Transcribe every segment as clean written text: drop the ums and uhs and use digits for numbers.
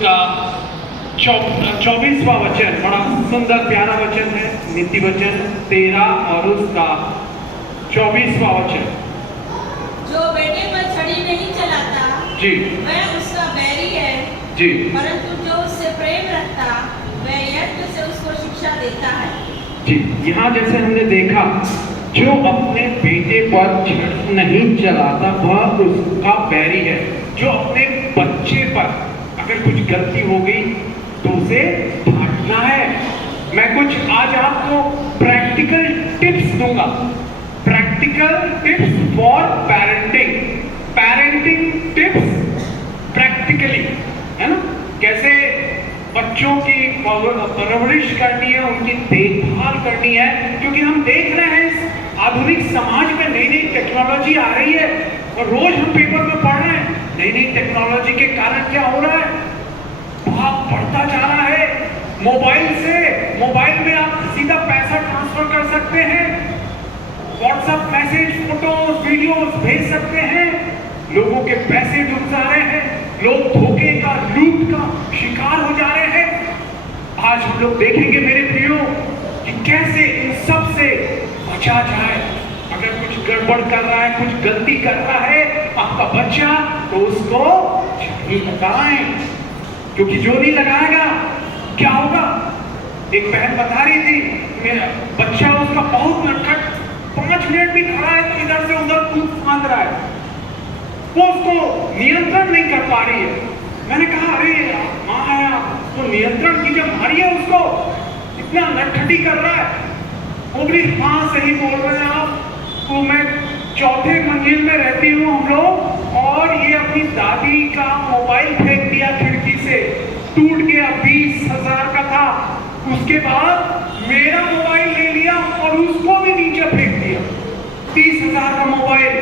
उसका 24वां वचन, बड़ा सुंदर प्यारा वचन है, नीति वचन 13 और उसका 24वां वचन। जो बेटे पर छड़ी नहीं चलाता जी, वह उसका बैरी है जी, परंतु जो उससे प्रेम रखता वह यज्ञ से उसको शिक्षा देता है। जी। यहाँ जैसे हमने देखा, जो अपने बेटे पर छड़ी नहीं चलाता वह उसका बैरी है। जो अपने बच्चे पर अगर कुछ गलती हो गई तो उसे डांटना है। मैं कुछ आज आपको प्रैक्टिकल टिप्स दूंगा, practical tips for parenting, parenting tips practically, है ना, कैसे बच्चों की परवरिश करनी है, उनकी देखभाल करनी है। क्योंकि हम देख रहे हैं इस आधुनिक समाज में नई नई टेक्नोलॉजी आ रही है और रोज हम पेपर में पढ़ रहे हैं नई नई टेक्नोलॉजी के कारण क्या हो रहा है, भाव बढ़ता जा रहा है। मोबाइल में आप सीधा पैसा ट्रांसफर कर सकते हैं, व्हाट्सएप मैसेज, फोटोज, वीडियोस भेज सकते हैं। लोगों के पैसे डूब जा रहे हैं, लोग धोखे का, लूट का शिकार हो जा रहे हैं। आज हम लोग देखेंगे मेरे प्रियो कि कैसे इन सब से बचा जाए। अगर कुछ गड़बड़ कर रहा है, कुछ गलती कर रहा है आपका बच्चा, तो उसको छड़ी लगाएं, क्योंकि जो नहीं लगाएगा क्या होगा। एक बहन बता रही थी, मेरा बच्चा उसका बहुत नटखट, 5 मिनट भी खड़ा है तो इधर से उधर कूद फांद रहा है, वो उसको नियंत्रण नहीं कर पा रही है। मैंने कहा अरे माँ है आप, तो नियंत्रण कीजिए, मारिए उसको, इतना नटखटी कर रहा है। वो भी हाँ सही बोल रहे हैं आप, तो मैं 4थे मंजिल में रहती हूँ हम लोग, और ये अपनी दादी का मोबाइल फेंक दिया खिड़की से, टूट गया, 20,000 का था। उसके बाद मेरा मोबाइल ले लिया और उसको भी नीचे फेंक दिया, 30,000 का मोबाइल।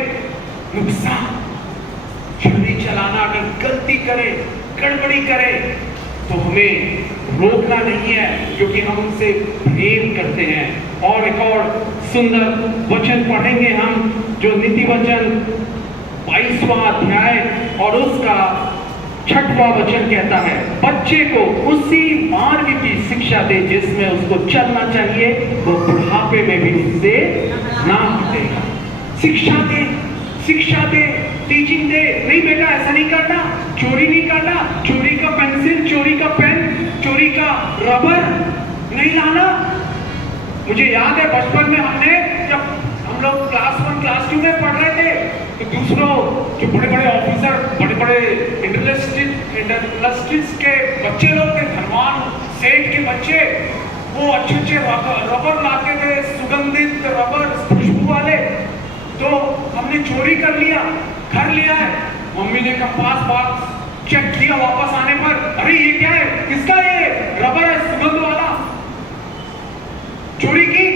नुकसान। छड़ी चलाना, अगर गलती करे, गड़बड़ी करे तो हमें रोकना नहीं है, क्योंकि हम उनसे प्रेम करते हैं। और एक और सुंदर वचन पढ़ेंगे हम, जो नीति वचन 22वां अध्याय और उसका 6वां वचन कहता है, बच्चे को उसी मार्ग की शिक्षा दे जिसमें उसको चलना चाहिए, वो बुढ़ापे में भी उससे ना हटेगा। शिक्षा दे, शिक्षा दे, टीचिंग दे। नहीं बेटा ऐसा नहीं करना, चोरी नहीं करना, चोरी का पेंसिल, चोरी का पेन, चोरी का रबर नहीं लाना। मुझे याद है बचपन में हमने, जब हम लोग क्लास 1 क्लास 2 में पढ़ रहे थे, तो दूसरों जो बड़े बड़े ऑफिसर, बड़े बड़े इंडस्ट्रीज के बच्चे लोग थे, धनवान सेठ के बच्चे, वो अच्छे अच्छे रबर लाते थे, सुगंधित रबर, खुशबू वाले। तो हमने चोरी कर लिया, घर लिया है, मम्मी ने कंपास बॉक्स चेक किया, वापस आने पर अरे ये क्या है, किसका ये रबर है, सुगंध वाला। चोरी की,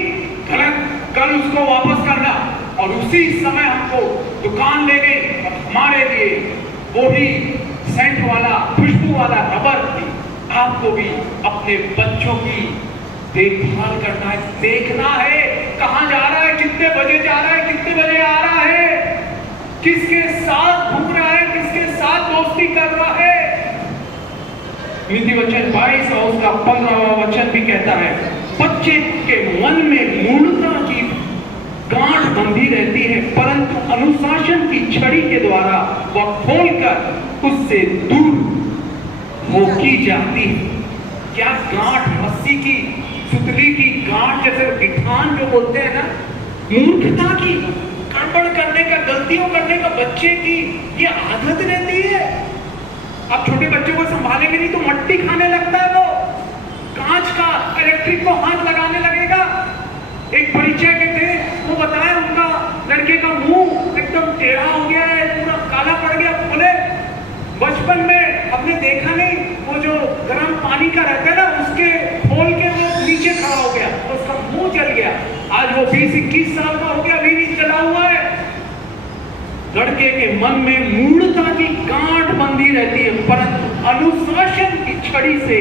गलत, कल उसको वापस करना। और उसी समय हमको दुकान ले गई और हमारे लिए वो ही सेंट वाला, खुशबू वाला रबर थी। आपको भी अपने बच्चों की देखभाल करना है, देखना है कहां जा रहा है, कितने बजे जा रहा है, कितने बजे आ रहा है, किसके साथ घूम रहा है, किसके साथ दोस्ती कर रहा है। नीति वचन 22 और उसका 15वां वचन भी कहता है, बच्चे के मन में मूढ़ता की गांठ बंधी रहती है, परंतु अनुशासन की छड़ी के द्वारा वह खोलकर उससे दूर हो की जाती है। क्या गांठ, रस्सी की, सुतली की गांठ, जैसे गिठान जो बोलते हैं ना, मूर्खता की, गड़बड़ करने का, गलतियों करने का बच्चे की ये आदत रहती है। आप छोटे बच्चे को संभालेंगे नहीं तो मट्टी खाने लगता है, वो कांच का, इलेक्ट्रिक को हाथ लगाने लगेगा। एक परिचय के थे, वो बताया उनका लड़के का मुंह एकदम टेढ़ा हो गया है, पूरा काला पड़ गया। बोले बचपन में हमने देखा नहीं, वो जो गर्म पानी का रहता है ना, उसके खोल के वो नीचे खड़ा हो गया तो उसका मुंह जल गया। आज वो 20-21 साल का हो गया, अभी भी जला हुआ है। लड़के के मन में मूढ़ता की गांठ बंधी रहती है, परंतु अनुशासन की छड़ी से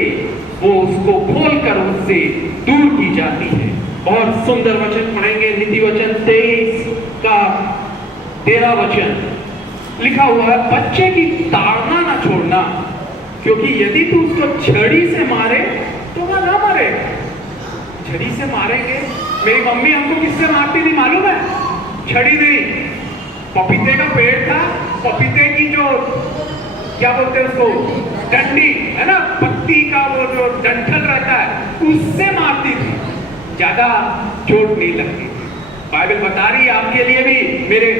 वो उसको खोलकर उससे दूर की जाती है। और सुंदर वचन पढ़ेंगे, नीति वचन 23 का 13 वचन लिखा हुआ है, बच्चे की ताड़ना ना छोड़ना, क्योंकि यदि तू उसको छड़ी से मारे तो वह ना मरे। छड़ी से मारेंगे, मेरी मम्मी हमको किससे मारती थी मालूम है? छड़ी नहीं, पपीते का पेड़ था, पपीते की जो क्या बोलते हैं उसको, डंडी है ना, पत्ती का वो जो डंठल रहता है उससे मारती थी, ज्यादा चोट नहीं लगती थी। बाइबल बता रही है आपके लिए भी मेरे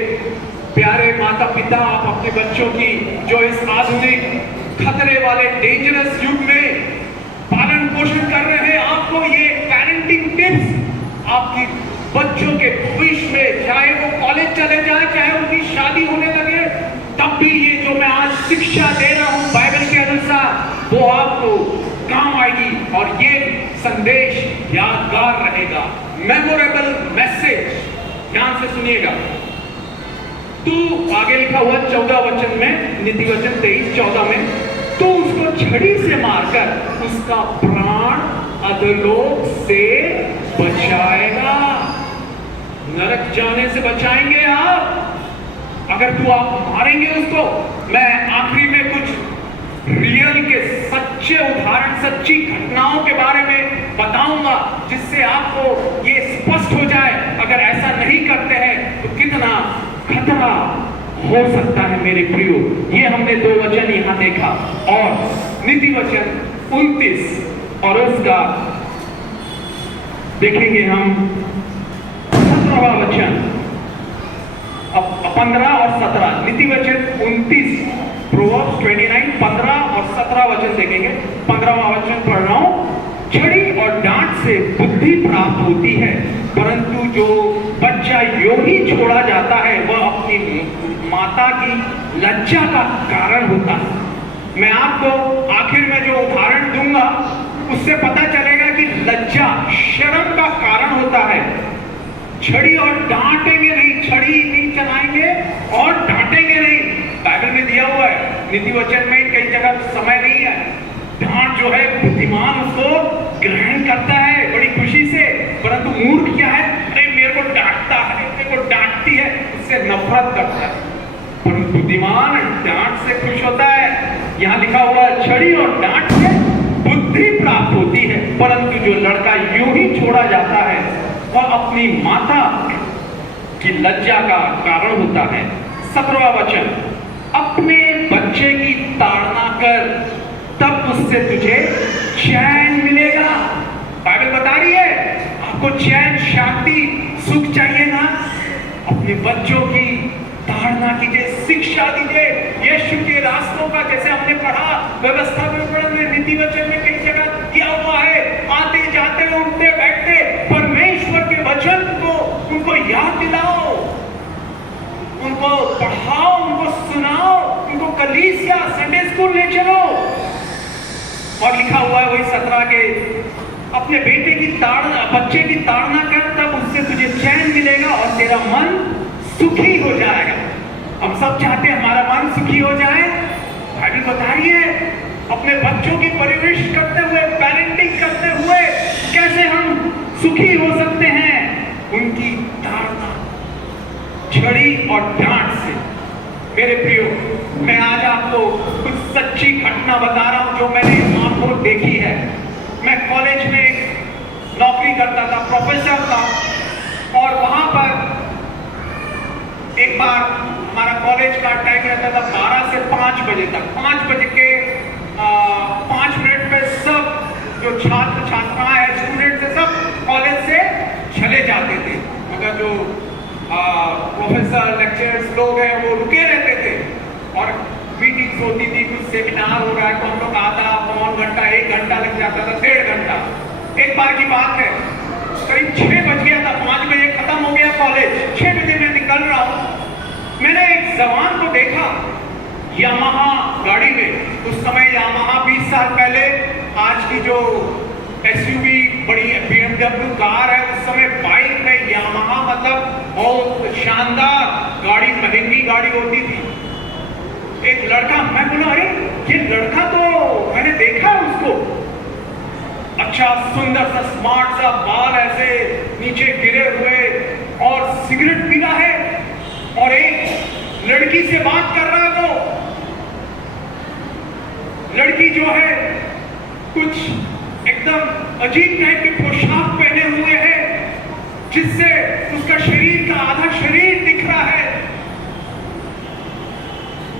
प्यारे माता पिता, आप अपने बच्चों की जो इस आधुनिक खतरे वाले डेंजरस युग में पालन पोषण कर रहे हैं, आपको ये पेरेंटिंग टिप्स आपकी बच्चों के भविष्य में, चाहे वो कॉलेज चले जाए, चाहे उनकी शादी होने लगे, तब भी ये जो मैं आज शिक्षा दे रहा हूं बाइबल के अनुसार, वो आपको काम आएगी और ये संदेश यादगार रहेगा। मेमोरेबल मैसेज, ध्यान से सुनिएगा। तू आगे लिखा हुआ 14 वचन में, नीति वचन 23-14 में, तो उसको छड़ी से मारकर उसका प्राण अधोलोक से बचाएगा। नरक जाने से बचाएंगे आप अगर तू आप मारेंगे उसको। मैं आखिरी में कुछ रियल के सच्चे उदाहरण, सच्ची घटनाओं के बारे में बताऊंगा, जिससे आपको ये स्पष्ट हो जाए अगर ऐसा नहीं करते हैं तो कितना खतरा हो सकता है मेरे प्रियो। ये हमने 2 वचन यहां देखा, और नीति वचन 29 और उसका देखेंगे हम 17वां वचन, अब 15 और 17, नीति वचन 29, प्रोवर्ब्स 29, 15 और 17 वचन देखेंगे। 15वां वचन पढ़ रहा हूं। छड़ी और डांट से बुद्धि प्राप्त होती है, परंतु जो बच्चा यूं ही छोड़ा जाता है वह अपनी माता की लज्जा का कारण होता है। मैं आपको आखिर में जो उदाहरण दूंगा उससे पता चलेगा कि लज्जा शर्म का कारण होता है। छड़ी और डांटेंगे नहीं, छड़ी नहीं चलाएंगे और डांटेंगे नहीं, बाइबल में दिया हुआ है। नीति वचन में कई जगह समय नहीं है। डांट जो है बुद्धिमान उसको ग्रहण करता है बड़ी खुशी से, परंतु मूर्ख क्या है, अरे मेरे को डांटता है, मेरे को डांटती है, उससे नफरत करता है। परंतु बुद्धिमान डांट से खुश होता है। यहाँ लिखा हुआ छड़ी और डांट से बुद्धि प्राप्त होती है, परंतु जो लड़का यूं ही छोड़ा जाता है वह अपनी माता की लज्जा का कारण होता है। 17वां वचन, अपने बच्चे की ताड़ना कर, तब उससे तुझे चैन मिलेगा। बाइबल बता रही है आपको चैन, शांति, सुख चाहिए ना, अपने बच्चों की ताड़ना कीजिए, शिक्षा दीजिए यीशु के रास्तों का, जैसे हमने पढ़ा व्यवस्था विवरण में, नीति वचन में कई जगह दिया हुआ है। आते जाते उठते बैठते परमेश्वर के वचन को उनको याद दिलाओ, उनको पढ़ाओ, उनको सुनाओ, उनको कलीसिया संडे स्कूल ले चलो। और लिखा हुआ है वही 17 के, अपने बेटे की ताड़ना, बच्चे की ताड़ना कर, तब उससे तुझे चैन मिलेगा और तेरा मन सुखी हो जाएगा। हम सब चाहते हैं हमारा मन सुखी हो जाए। बाइबल बता रही है अपने बच्चों की परवरिश करते हुए, पेरेंटिंग करते हुए कैसे हम सुखी हो सकते हैं, उनकी ताड़ना, छड़ी और डांट से। मेरे प्रियो, मैं आज आपको कुछ सच्ची घटना बता रहा हूं जो मैंने आंखों देखी है। मैं कॉलेज में नौकरी करता था, प्रोफेसर था, और वहां पर एक बार हमारा कॉलेज का टाइम रहता था 12 से 5 बजे तक। 5 बजे के 5 मिनट पे सब जो छात्र छात्राएं हैं, स्टूडेंट है, सब कॉलेज से चले जाते थे, मगर जो प्रोफेसर लेक्चरर्स लोग हैं वो रुके रहते थे और मीटिंग्स होती थी, कुछ सेमिनार हो रहा है तो हम लोग आधा पौन घंटा 1 घंटा लग जाता था, 1.5 घंटा। एक बार की बात है, करीब 6 बज गया था, 5 बजे खत्म हो गया कॉलेज, 6 बजे मैं निकल रहा हूँ। मैंने एक जवान को देखा यामाहा गाड़ी में, उस समय यामाहा 20 साल पहले, आज की जो एसयूवी बड़ी BMW कार है, उस समय बाइक में यामाहा मतलब बहुत शानदार गाड़ी, महंगी गाड़ी होती थी। एक लड़का, मैं बोला अरे ये लड़का तो मैंने देखा है उसको, अच्छा सुंदर सा स्मार्ट सा, बाल ऐसे नीचे गिरे हुए और सिगरेट पी रहा है और एक लड़की से बात कर रहा है। वो लड़की जो है कुछ एकदम अजीब टाइप के पोशाक पहने हुए है, जिससे उसका शरीर का आधा शरीर दिख रहा है।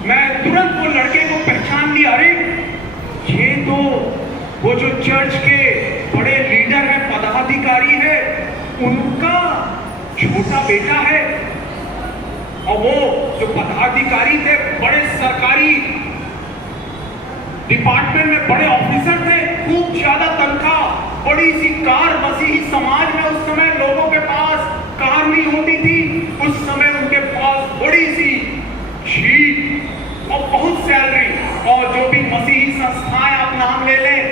मैं तुरंत वो लड़के को पहचान लिया, अरे ये तो वो जो चर्च के बड़े लीडर है, पदाधिकारी है, उनका छोटा बेटा है। और वो जो पदाधिकारी थे, बड़े सरकारी डिपार्टमेंट में बड़े ऑफिसर थे, खूब ज्यादा तनख्वाह, बड़ी सी कार। मसीही समाज में उस समय लोगों के पास कार नहीं होती थी, उस समय उनके पास बड़ी सी जीप और बहुत सैलरी। और जो भी मसीही संस्थाएं आप नाम ले लें,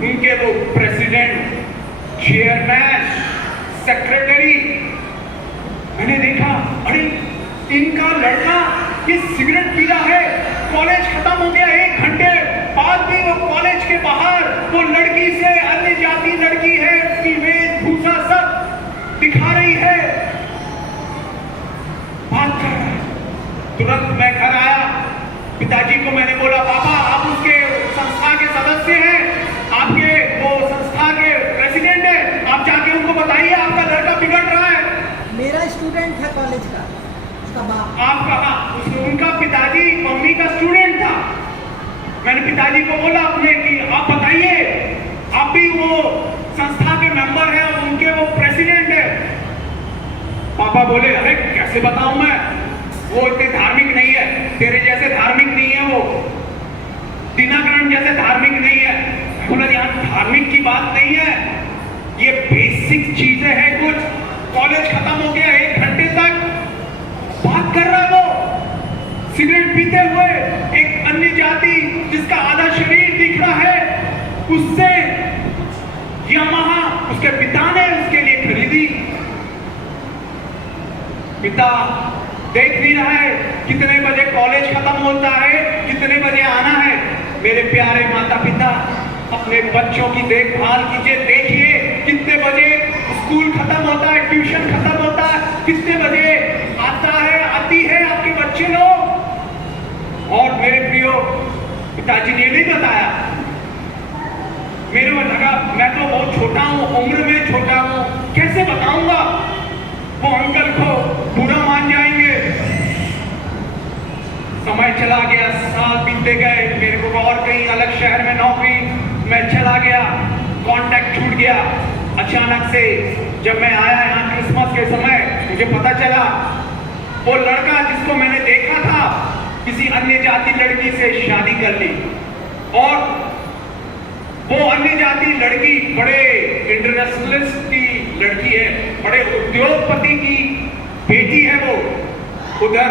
उनके वो प्रेसिडेंट, चेयरमैन, सेक्रेटरी। मैंने देखा, अरे इनका लड़का ये सिगरेट पी रहा है। कॉलेज खत्म हो गया, 1 घंटे बाद भी वो कॉलेज के बाहर वो लड़की से, अन्य जाति लड़की है, उसकी वेशभूषा सब दिखा रही है, बात कर रहा है। तुरंत मैं घर आया, पिताजी को मैंने बोला, पापा आप उसके संस्था के सदस्य हैं, आपके वो संस्था के प्रेसिडेंट हैं, आप जाके उनको बताइए आपका लड़का बिगड़ रहा है। मेरा स्टूडेंट है कॉलेज का, उसका बाप। आप कहा? उनका पिताजी मम्मी का स्टूडेंट था। मैंने पिताजी को बोला अपने कि आप बताइए, आप भी वो संस्था के मेंबर हैं और उनके वो प्रेसिडेंट है। पापा बोले, अरे कैसे बताऊं मैं, वो इतने धार्मिक नहीं है, तेरे जैसे धार्मिक नहीं है, वो दिनाकरण जैसे धार्मिक नहीं है। बोला यार धार्मिक की बात नहीं है, ये बेसिक चीजें हैं कुछ। कॉलेज खत्म हो गया, 1 घंटे तक बात कर रहा है वो, सिगरेट पीते हुए, एक अन्य जाति जिसका आधा शरीर दिख रहा है, उससे यामाहा उसके पिता ने उसके लिए खरीदी। पिता देख नहीं रहा है कितने बजे कॉलेज खत्म होता है, कितने बजे आना है। मेरे प्यारे माता पिता, अपने बच्चों की देखभाल कीजिए, देखिए कितने बजे स्कूल खत्म होता है, ट्यूशन खत्म होता है, कितने बजे आता है, आती है आपके बच्चे लोग। और मेरे प्रियो, पिताजी ने नहीं बताया। मेरे को लगा मैं तो बहुत छोटा हूं, उम्र में छोटा हूं, कैसे बताऊंगा, वो अंकल को बुरा मान जाएंगे। समय चला गया, साल बीतते गए, मेरे को और कहीं अलग शहर में नौकरी, मैं चला गया, कांटेक्ट छूट गया। अचानक से जब मैं आया यहाँ क्रिसमस के समय, मुझे पता चला वो लड़का जिसको मैंने देखा था, किसी अन्य जाति लड़की से शादी कर ली। और वो अन्य जाति लड़की बड़े इंडस्ट्रियलिस्ट की लड़की है, बड़े उद्योगपति की बेटी है वो, उधर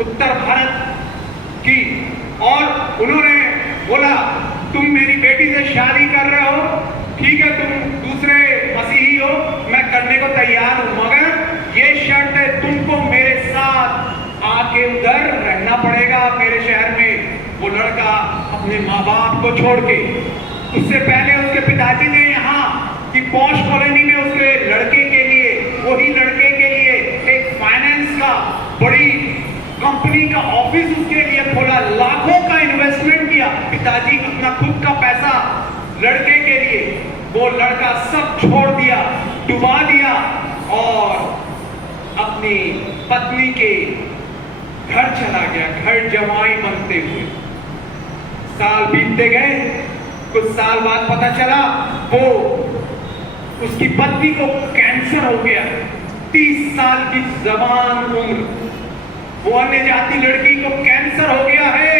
उत्तर भारत की। और उन्होंने बोला, तुम मेरी बेटी से शादी कर रहे हो, ठीक है, तुम दूसरे मसीही हो, मैं करने को तैयार हूं, मगर ये शर्त है, तुमको मेरे साथ आके उधर रहना पड़ेगा मेरे शहर में। वो लड़का अपने माँ बाप को छोड़ के, उससे पहले उसके पिताजी ने यहाँ की पॉश कॉलोनी में उसके लड़के के लिए, वही लड़के के लिए एक फाइनेंस का बड़ी कंपनी का ऑफिस उसके लिए खोला, लाखों का इन्वेस्टमेंट किया पिताजी, अपना खुद का पैसा लड़के के लिए। वो लड़का सब छोड़ दिया, डुबा दिया और अपनी पत्नी के घर चला गया, घर जमाई बनते हुए। साल बीतते गए, कुछ साल बाद पता चला वो उसकी पत्नी को कैंसर हो गया, 30 साल की जवान उम्र, वो अन्य जाति लड़की को कैंसर हो गया है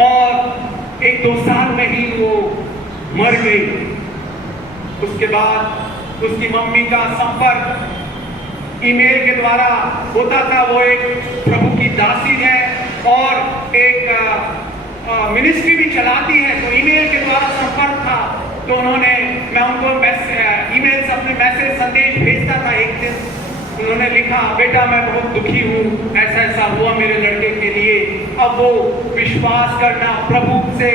और 1-2 साल में ही वो मर गई। उसके बाद उसकी मम्मी का संपर्क ईमेल के द्वारा होता था। वो एक प्रभु की दासी है और एक मिनिस्ट्री भी चलाती है, तो ईमेल के द्वारा संपर्क था। तो उन्होंने, मैं उनको ईमेल से अपने मैसेज संदेश भेजता था। एक दिन उन्होंने लिखा, बेटा मैं बहुत दुखी हूँ, ऐसा ऐसा हुआ मेरे लड़के के लिए। अब वो विश्वास करना, प्रभु से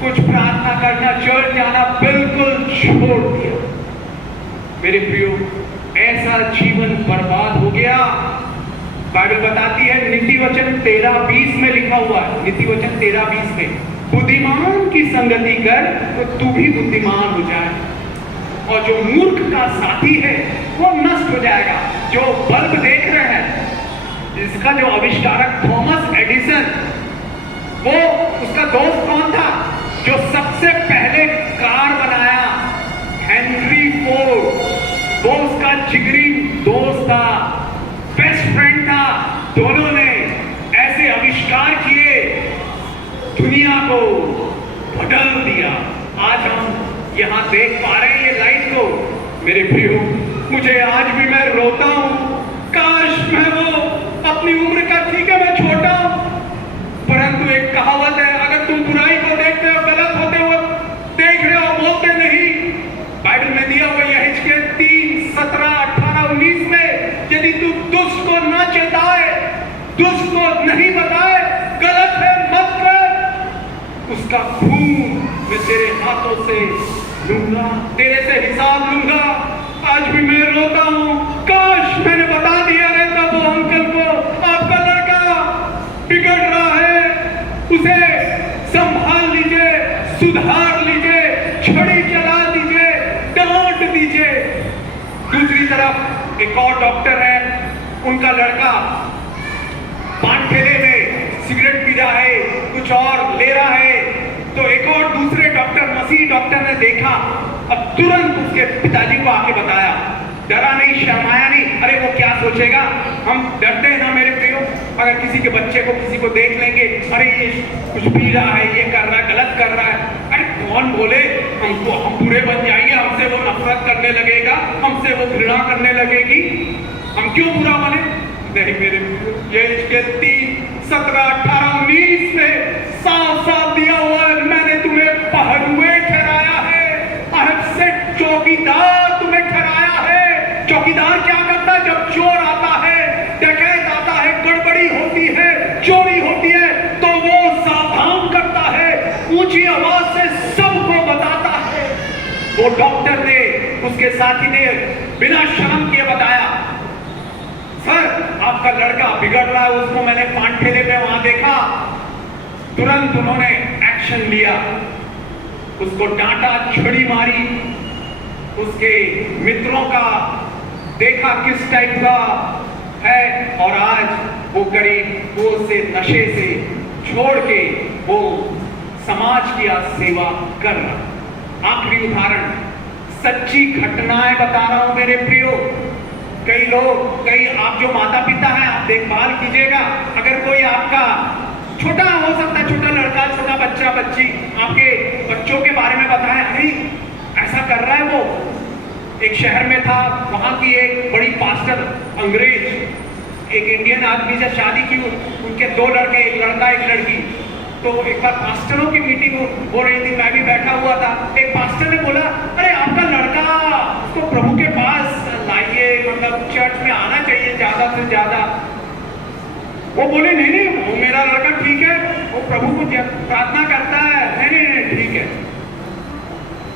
कुछ प्रार्थना करना, चर्च जाना बिल्कुल छोड़ दिया। मेरे प्रियो, ऐसा जीवन बर्बाद हो गया। बाइबल बताती है, नीति वचन 13:20 में लिखा हुआ है, नीति वचन 13:20 में, बुद्धिमान की संगति कर तो तू भी बुद्धिमान हो जाए, और जो मूर्ख का साथी है वो नष्ट हो जाएगा। जो बल्ब देख रहे हैं, इसका जो आविष्कारक थॉमस एडिसन, वो उसका दोस्त कौन था? जो सबसे पहले कार बनाया, हेनरी फोर्ड, वो उसका जिगरी दोस्त था, बेस्ट फ्रेंड था। दोनों ने ऐसे आविष्कार किए, दुनिया को बदल दिया। आज हम यहां देख पा रहे हैं ये लाइट को। मेरे प्रियो, मुझे आज भी मैं रोता हूं, काश मैं वो अपनी उम्र का, ठीक है मैं छोटा हूं, परंतु एक कहावत है, अगर तुम बुराई को देखते हो, गलत होते हुए देख रहे हो, बोलते नहीं। बाइबल में दिया हुआ यह हिजकिय्याह 3, 17, 18, 19 में, यदि तू दुष्ट को न चेताए, दुष्ट को नहीं बताए, गलत है मत कर, उसका खून मैं तेरे हाथों से लूंगा, तेरे से हिसाब लूंगा। आज भी मैं रोता हूं, काश मैंने बता दिया रहता वो अंकल को, आपका लड़का बिगड़ रहा है, उसे संभाल लीजिए, सुधार लीजिए, छड़ी चला दीजिए, डांट दीजिए। दूसरी तरफ एक और डॉक्टर है, उनका लड़का पान ठेले में सिगरेट पी रहा है, कुछ और ले रहा है, तो एक और दूसरे डॉक्टर, मसीह डॉक्टर ने देखा और तुरंत उसके पिताजी को आके बताया। डरा नहीं, शर्माया नहीं। अरे वो क्या सोचेगा, हम डरते हैं ना मेरे प्रियो, अगर किसी के बच्चे को किसी को देख लेंगे, अरे ये कुछ पी रहा है, ये कर रहा है, गलत कर रहा है, अरे कौन बोले हमको, हम बुरे बन जाएंगे, हमसे वो नफरत करने लगेगा, हमसे वो घृणा करने लगेगी, हम क्यों बुरा बने? नहीं मेरे प्रियो, ये हिजकिय्याह 3, 17, 18, 19 में साफ साफ दिया हुआ है, मैंने तुम्हें पहरुए ठहराया है, आई हैव सेट चौकीदार तुम्हें ठहराया है। चौकीदार क्या करता है? जब चोर आता है, डकैत आता है, गड़बड़ी होती है, चोरी होती है, तो वो सावधान करता है, ऊंची आवाज से सबको बताता है। वो डॉक्टर ने, उसके साथी ने बिना शर्म किए बताया, सर आपका लड़का बिगड़ रहा है, उसको मैंने पान ठेले में वहां देखा। तुरंत उन्होंने एक्शन लिया, उसको डांटा, छड़ी मारी, उसके मित्रों का देखा किस टाइप का है, और आज वो करीब वो से नशे से छोड़ के वो समाज की आज सेवा कर रहा। आखिरी उदाहरण, सच्ची घटनाएं बता रहा हूं मेरे प्रियो। कई लोग, कई आप जो माता पिता हैं, आप देखभाल कीजिएगा। अगर कोई आपका छोटा हो सकता है, छोटा लड़का, छोटा बच्चा, बच्ची, आपके बच्चों के बारे में बताएं, अरे ऐसा कर रहा है वो। एक शहर में था, वहां की एक बड़ी पास्टर अंग्रेज, एक इंडियन आदमी से शादी की, उनके 2 लड़के, एक लड़का एक लड़की। तो एक बार पास्टरों की मीटिंग हो रही थी, मैं भी बैठा हुआ था। एक पास्टर ने बोला, अरे आपका लड़का, उसको प्रभु के पास लाइए, मतलब चर्च में आना चाहिए ज्यादा से ज्यादा। वो बोले नहीं नहीं, वो मेरा लड़का ठीक है, वो प्रभु को प्रार्थना करता है। नहीं नहीं नहीं ठीक है।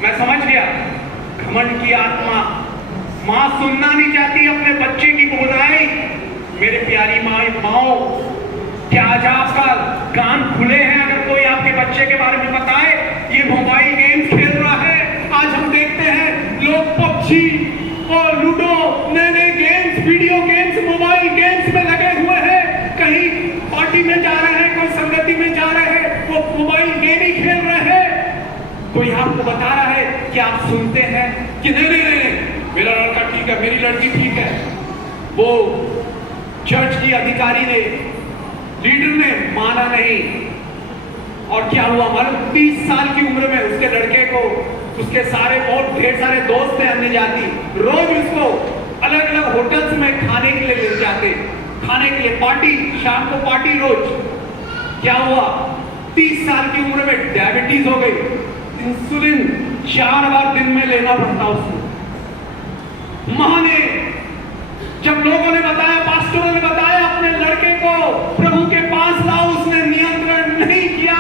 मैं समझ गया, घमंड की आत्मा। मां सुनना नहीं चाहती अपने बच्चे की बुराई। मेरे प्यारी माओ, क्या आज आपका कान खुले हैं? अगर कोई आपके बच्चे के बारे में बताए ये मोबाइल गेम्स खेल रहा है। आज हम देखते हैं लोग पबजी और लूडो, नए नए games, video games, mobile games में लगे हुए हैं। कहीं पार्टी में जा रहे हैं, कोई संगति में जा रहे हैं, वो मोबाइल गेम ही खेल रहे हैं। कोई आपको बता रहा है कि आप सुनते हैं कि नहीं नहीं नहीं, मेरा लड़का ठीक है, मेरी लड़की ठीक है। वो चर्च की अधिकारी ने, लीडर ने माना नहीं, और क्या हुआ मालूम? 30 साल की उम्र में उसके लड़के को, उसके सारे और ढेर सारे दोस्त थे अन्य जाति, रोज उसको अलग अलग होटल्स में खाने के लिए ले जाते, खाने के लिए, पार्टी, शाम को पार्टी रोज। क्या हुआ? 30 साल की उम्र में डायबिटीज हो गई, इंसुलिन 4 बार दिन में लेना पड़ता उसको। मां ने, जब लोगों ने बताया, पास्टरों ने बताया अपने लड़के को प्रभु के पास लाओ, उसने नियंत्रण नहीं किया।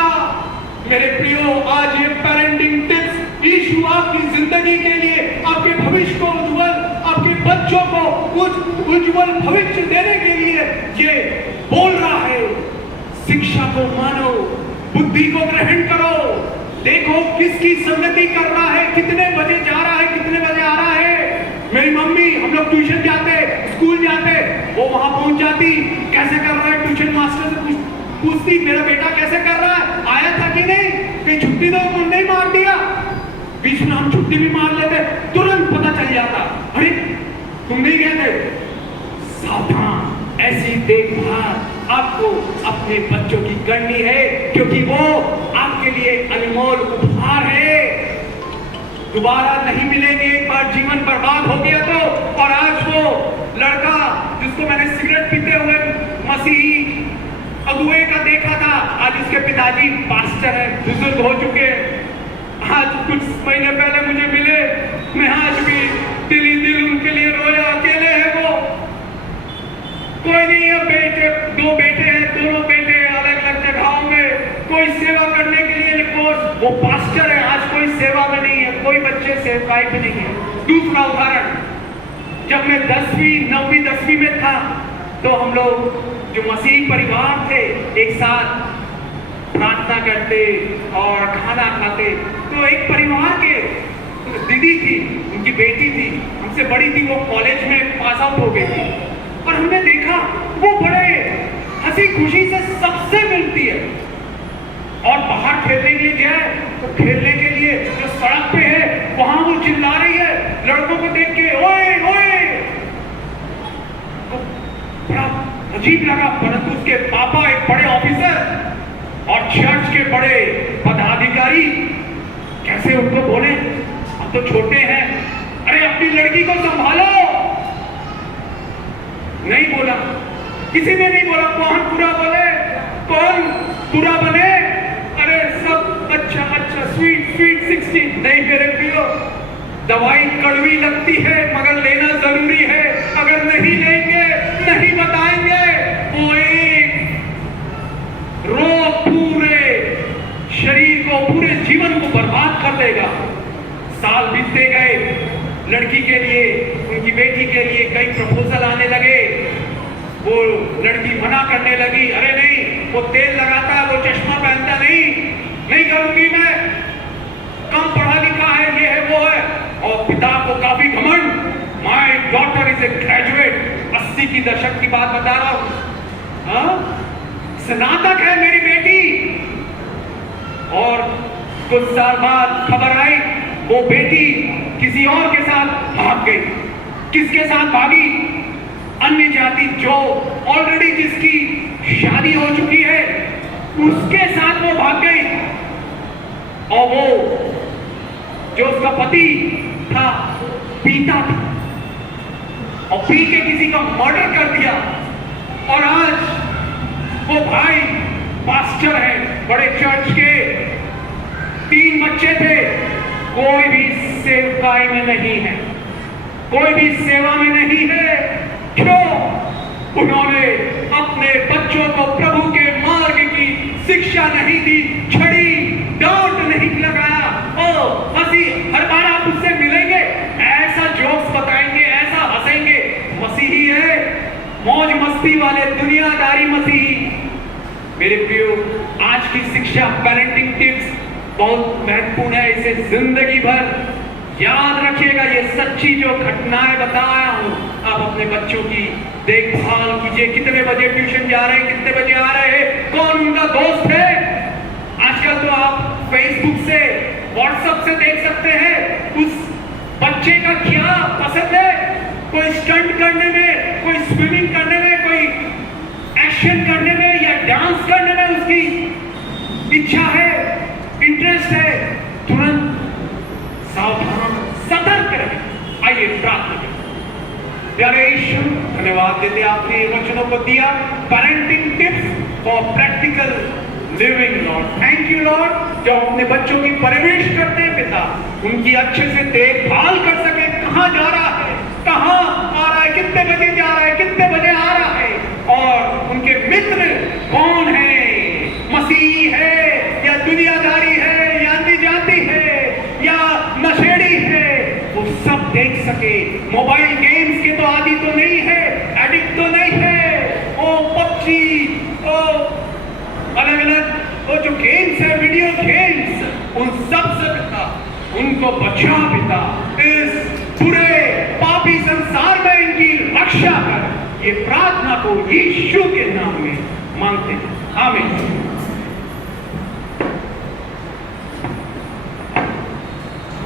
मेरे प्रियो, आज ये पेरेंटिंग टिप्स यीशु आपकी जिंदगी के लिए, आपके भविष्य को उज्जवल, आपके बच्चों को उज्जवल भविष्य देने के लिए ये बोल रहा है। शिक्षा को मानो, बुद्धि को ग्रहण करो, देखो किसकी संगति कर रहा है, कितने बजे जा रहा है, कितने बजे आ रहा है। मेरी मम्मी, हम लोग ट्यूशन जाते, स्कूल जाते, वो वहां पहुंच जाती, कैसे कर रहा है, ट्यूशन मास्टर से पूछती मेरा बेटा कैसे कर रहा है, आया था कि नहीं, कहीं छुट्टी तो नहीं मार दिया। बीच में हम छुट्टी भी मार लेते, तुरंत पता चल जाता, अरे तुम नहीं गए थे। सावधान, ऐसी देखभाल आपको अपने बच्चों की करनी है, क्योंकि वो आपके लिए अनमोल उपहार है, दोबारा नहीं मिलेंगे। एक बार जीवन बर्बाद हो गया तो। और आज वो लड़का जिसको मैंने सिगरेट पीते हुए मसीही अगुए का देखा था, आज उसके पिताजी पास्टर हैं, बुजुर्ग हो चुके हैं। आज कुछ महीने पहले मुझे मिले, मैं आज भी दिल ही दिल उनके लिए रोया। अकेले हैं वो, कोई नहीं है, बेटे, 2 बेटे हैं, दोनों बेटे अलग अलग जगहों में, कोई सेवा करने के लिए वो पास्टर है, आज कोई सेवा में नहीं है, कोई बच्चे सेवकाई में नहीं है। दूसरा उदाहरण, जब मैं 10वीं 9वीं 10वीं में था तो हम लोग जो मसीही परिवार थे एक साथ प्रार्थना करते और खाना खाते। तो एक परिवार के दीदी थी, उनकी बेटी थी, हमसे बड़ी थी, वो कॉलेज में पास आउट हो गई थी, और हमने देखा वो बड़े हंसी खुशी से सबसे मिलती है। और बाहर खेलने के लिए गया तो खेलने के लिए जो सड़क पे है वहां वो चिल्ला रही है लड़कों को देख के, ओए ओए। तो बड़ा अजीब लगा, परंतु उसके पापा एक बड़े ऑफिसर और चर्च के बड़े पदाधिकारी कैसे उनको बोले, हम तो छोटे हैं, अरे अपनी लड़की को संभालो। नहीं बोला, किसी ने नहीं बोला। कौन बुरा बोले, कौन बुरा बने, अरे सब अच्छा अच्छा, स्वीट स्वीट 16। नहीं मेरे प्रियो, दवाई कड़वी लगती है मगर लेना जरूरी है। अगर नहीं लेंगे, नहीं बताएंगे, वो एक रोग पूरे शरीर को, पूरे जीवन को बर्बाद कर देगा। साल बीतते गए, लड़की के लिए, उनकी बेटी के लिए कई प्रपोजल आने लगे। वो लड़की मना करने लगी, अरे नहीं, वो तेल लगाता है, वो चश्मा पहनता नहीं करूंगी मैं, कम पढ़ा लिखा है, ये है वो है। और पिता को काफी घमंड, my daughter is a graduate. 80 की दशक की बात बता रहा हूं, स्नातक है मेरी बेटी। और कुछ साल बाद खबर आई वो बेटी किसी और के साथ भाग गई। किसके साथ भागी? अन्य जाति, जो ऑलरेडी जिसकी शादी हो चुकी है उसके साथ वो भाग गई। और वो जो उसका पति था पीता था, और पी के किसी का मर्डर कर दिया। और आज वो भाई पास्टर है बड़े चर्च के, 3 बच्चे थे, कोई भी सेवकाई में नहीं है, कोई भी सेवा में नहीं है। क्यों? उन्होंने अपने बच्चों को प्रभु के मार्ग की शिक्षा नहीं दी, छड़ी डांट नहीं लगाया। ओ हंसी, हर बार आप उससे मिलेंगे ऐसा जोक्स बताएंगे, ऐसा हंसेंगे। मसीही है, मौज मस्ती वाले दुनियादारी मसीही। मेरे प्रियो, आज की शिक्षा, पेरेंटिंग टिप्स बहुत महत्वपूर्ण है, इसे जिंदगी भर याद रखिएगा। ये सच्ची जो घटनाएं बताया हूं, आप अपने बच्चों की देखभाल कीजिए। कितने बजे ट्यूशन जा रहे हैं, कितने बजे आ रहे हैं, कौन उनका दोस्त है। आजकल तो आप फेसबुक से, व्हाट्सएप से देख सकते हैं उस बच्चे का क्या पसंद है। कोई स्टंट करने में, कोई स्विमिंग करने में, कोई एक्शन करने में या डांस करने में उसकी इच्छा है, इंटरेस्ट है। तुरंत सावधान, सतर्क रहे। आइए प्रार्थना करें। प्यारे ईश्वर, धन्यवाद देते आपने वचनों को दिया, parenting tips for practical living. Lord, thank you Lord, जो अपने बच्चों की परवरिश करते हैं पिता, उनकी अच्छे से देखभाल कर सके। कहाँ जा रहा है, कहाँ आ रहा है, कितने बजे जा रहा है, कितने बजे आ रहा है, और उनके मित्र कौन है, मसीही है या दुनियादारी है या अन्य जाति है या नशेड़ी है, वो सब देख सके। मोबाइल गेम्स के तो आदि तो नहीं है, एडिक्ट तो नहीं है। ओ पबजी, ओ अलग अलग वो जो गेम उनको बचा पिता, इस पूरे पापी संसार में इनकी रक्षा कर। ये प्रार्थना को यीशु के नाम में मांगते हैं, आमीन।